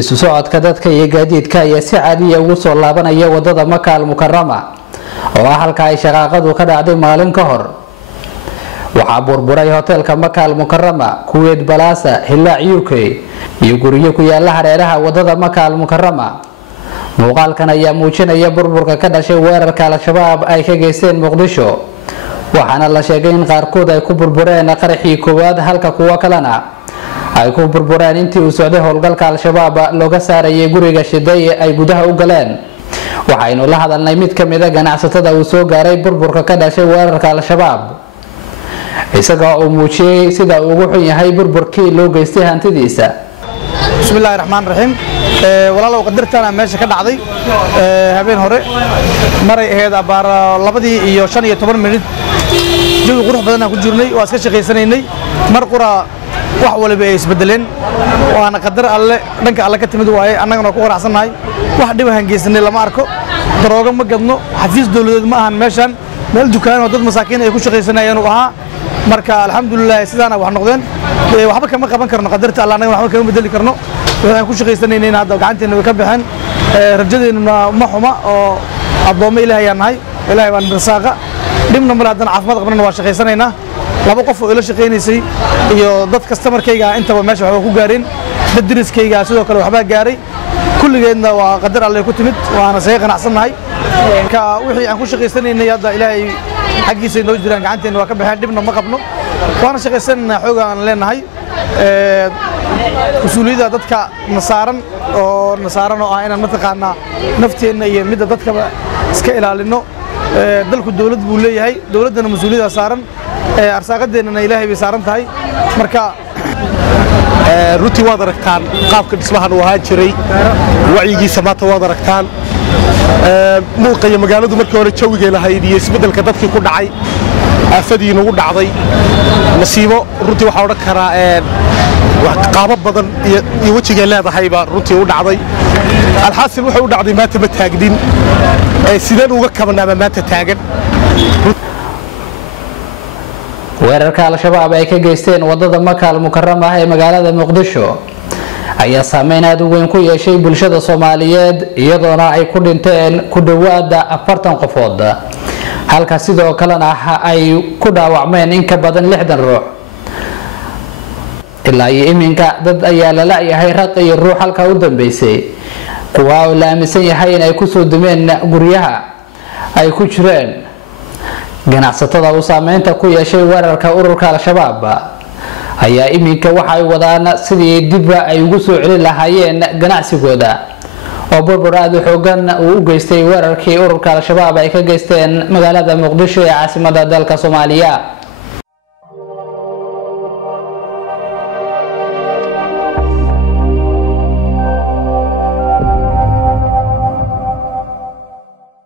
isu socodka dadka iyo gaadiidka ayaa si caadi ah ugu soo laabanaya wadada Maka al-Mukarrama oo halka ay shaqaaqadu ka dhacday maalin ka hor. waxaa burburay hotelka Maka al-Mukarrama, Kuwait Plaza, Hilaac UK iyo guryo ku yaala hareeraha wadada Maka al-Mukarrama. muuqaalkan ayaa muujinaya burburka ka dhashay weerarka al-shabaab ay ka geysteen Muqdisho, waxaana la sheegay in qaarkood ay ku burbureen qaraxii koowaad halka kuwa kalena ay ku burbureen intii uu socday howlgalka al-shabaab looga saarayay guriga shiday ay gudaha u galeen. waxaynu la hadalnay mid ka mid ah ganacsatada uu soo gaaray burburka ka dhashay weerarka al-shabaab, isaga oo muujiyay sida uu ugu xun yahay burburkii loo geystay hantidiisa. bismillaahir rahmaanir rahiim. walaalow qadartana meesha ka dhacday habeen hore maray ahayd abaar 2:15 minute jawi qurux badan aan ku jirnay oo iska shaqeysanaynay mar qura wax waliba ay isbedeleen waana qadar alle dhanka alle ka timid waaye annaguna ku qaracsanahay wax dhib ah geysnay lama arko darooga ma gadno xafiis dawladeed ma ahan meeshan meel dukaan oo dad masaakiin ay ku shaqeysanayeen oo aha marka alxamdulillah sidaana wax noqdeen waxba kama qaban karno qadarta alle annaguna waxba kama bedeli karno waxaan ku shaqeysanayeen hadda gacanteena way ka baxeen rajadeena ma xuma oo adoomo ilaahay aan nahay ilaahay baan rasaaqa dhibna mar haddana caafimaad qabnana waa shaqeysanaynaa laba qof oo ila shaqeynaysay iyo dad customerkayga intaba meesha waxba ku gaareen dad diriskayga sidoo kale waxba gaaray kulligeedna waa qadar alle ku timid waana sahay qanacsanahay ka wixii aan ku shaqeysanaynay hadda ilaahay xaqiisa inoo jiraan gacanteena waa ka baxeen dhibna ma qabno waana shaqeysanaynaa xoog aan leenahay مسؤولية dadka nasaaran oo ah inaan mataqaana nafteena iyo mid dadka iska ilaalino dalku dawlad buu leeyahay dawladana mas'uuliyada saaran arsaaqadeena ilaahay bay saaran tahay marka runtii waad aragtaan qaabka dhismahan uu ahaan jiray wacyigiisa maanta waad aragtaan muuqaya magaaladu markii hore jawigeena lahayd iyo isbedelka dadkii ku dhacay aafadii nagu dhacday nasiibo runtii waxa odhan karaa qaabo badan iyo wajiga leedahay baa runtii u dhacday alxaasil wuxuu u dhacday maanta ma taagdin sideen uga kabanaama maanta taagan. weerarka al-shabaab ay ka geysteen wadada Maka al-Mukarrama ee magaalada Muqdisho ayaa saameyn aad u weyn ku yeeshay bulshada Soomaaliyeed iyadoona ay ku dhinteen ku dhawaad 40 qofood halka sidoo kalena ay ku dhaawacmeen in ka badan 60 ruux. ilaa iminka dad ayaa la laayahay raq iyo ruux halka u dambeysay kuwa oo la aaminsan yahay in ay ku soo dumeen guryaha ay ku jireen. ganacsatada uu saameynta ku yeeshay weerarka ururka al-shabaab ayaa iminka waxa ay wadaan sidii dib ay ugu soo celin lahaayeen ganacsigooda oo burbur aad u xoogan uu u geystay weerarkii ururka al-shabaab ay ka geysteen magaalada Muqdisho ee caasimadda dalka Soomaaliya.